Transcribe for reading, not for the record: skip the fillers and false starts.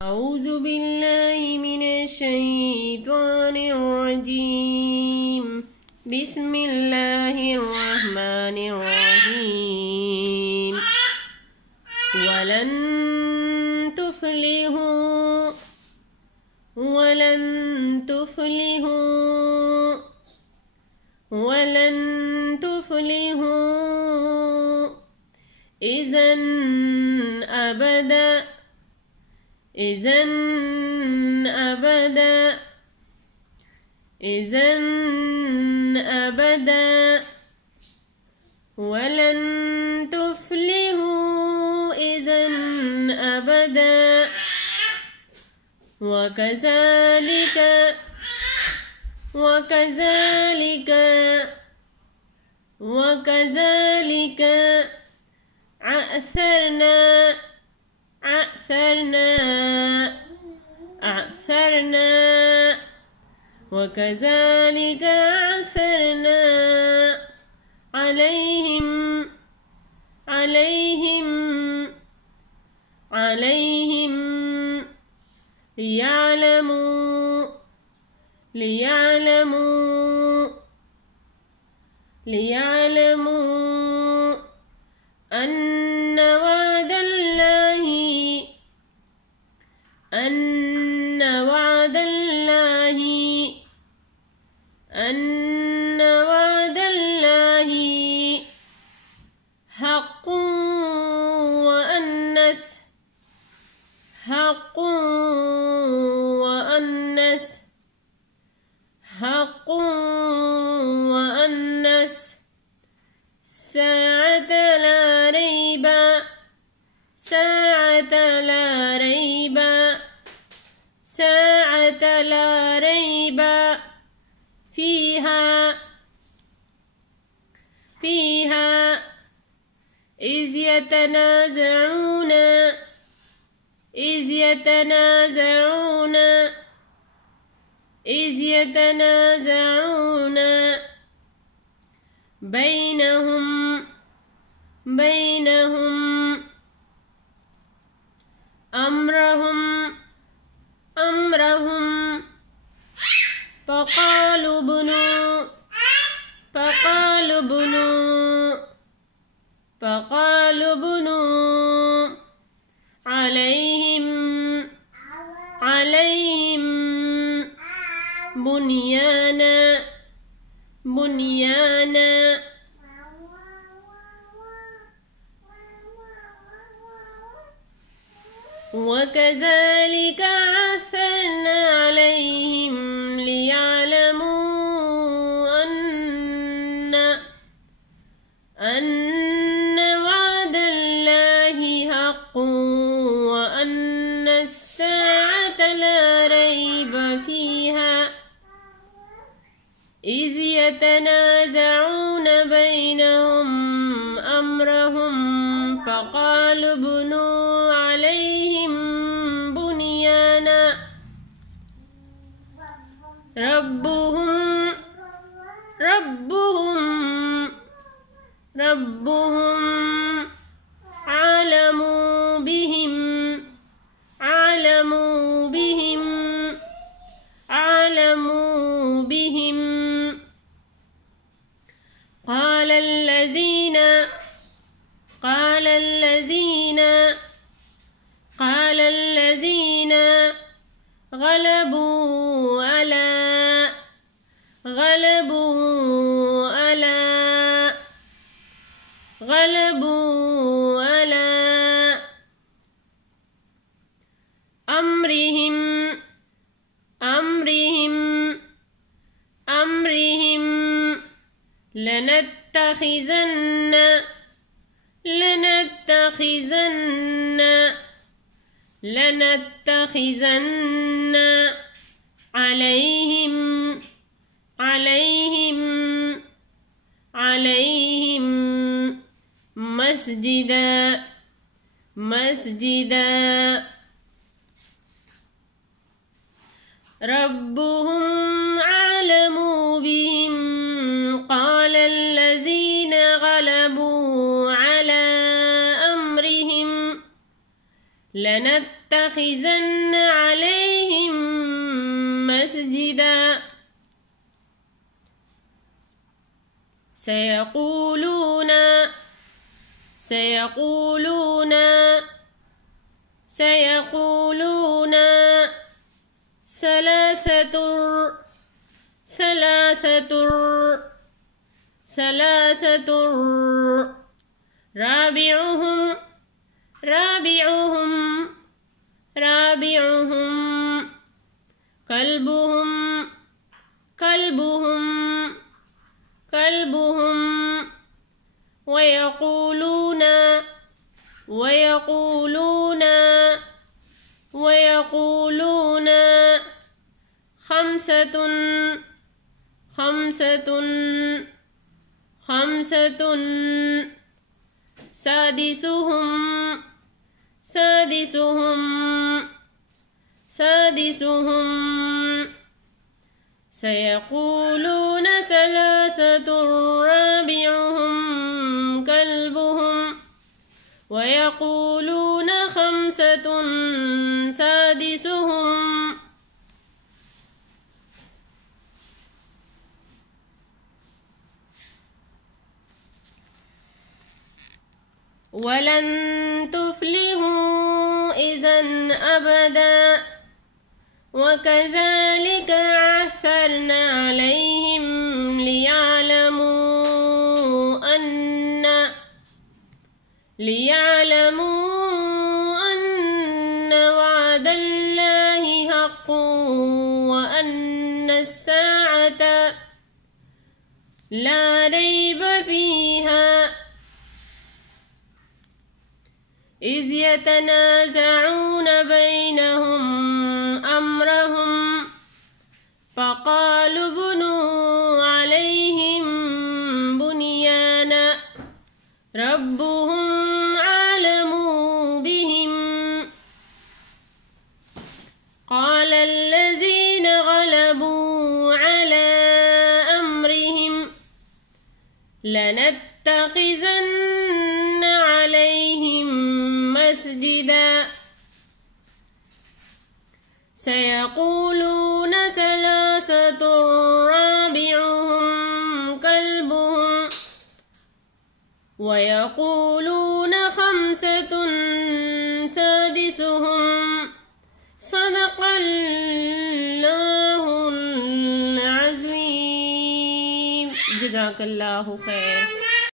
أعوذ بالله من الشيطان الرجيم. بسم الله الرحمن الرحيم. ولن تفلحوا إذن أبدا ولن تفلحوا إذن أبدا. وكذلك أعثرنا عليهم ليعلموا أن وعد الله حق وأن الساعة لا ريب فيها إذ يتنازعون بينهم أمرهم فقالوا بنوا عليهم بنيانا وكذلك عثرنا عليهم ليعلموا أن وعد الله حق وأن الساعة لا ريب فيها إذ يتنازعون بينهم أمرهم فقالوا بنوا عليهم بنيانا ربهم أعلم بهم قال الذين غلبوا على أمرهم لنتخذن عليهم مسجدا ربهم أعلم بهم. قال الذين غلبوا على أمرهم لنتخذن لنتخذن عليهم مسجدا سيقولون ثلاثة رابعهم كلبهم ويقولون خمسة سادسهم سيقولون ثلاثة رابعهم كلبهم ويقولون خمسة سادسهم ولن تفلحوا إذن أبدا وكذلك عثرنا عليهم ليعلموا أن وعد الله حق وأن الساعة لا ريب فيها إذ يتنازعون بينهم أمرهم فقالوا ابنوا عليهم بنيانا ربهم أعلم بهم قال الذين غلبوا على أمرهم لنتخذن عليهم مسجدا سيقولون ثلاثة رابعهم كلبهم ويقولون خمسة سادسهم صدق الله العظيم جزاك الله خير.